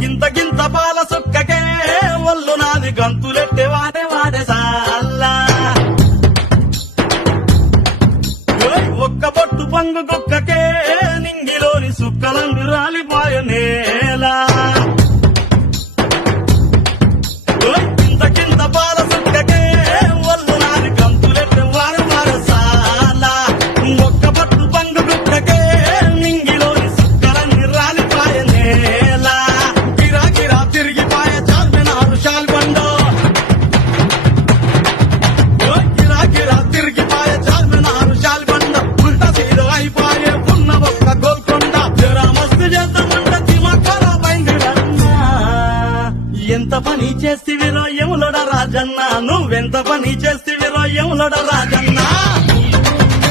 గింత గింత పాల సుక్కకే ఒళ్ళు నాది గంతులెట్టే వాడే సాల్లా ఒక్క పొట్టు పంగు కుక్కకే నింగిలోని సుక్కలందు రాలిపోయ నేలా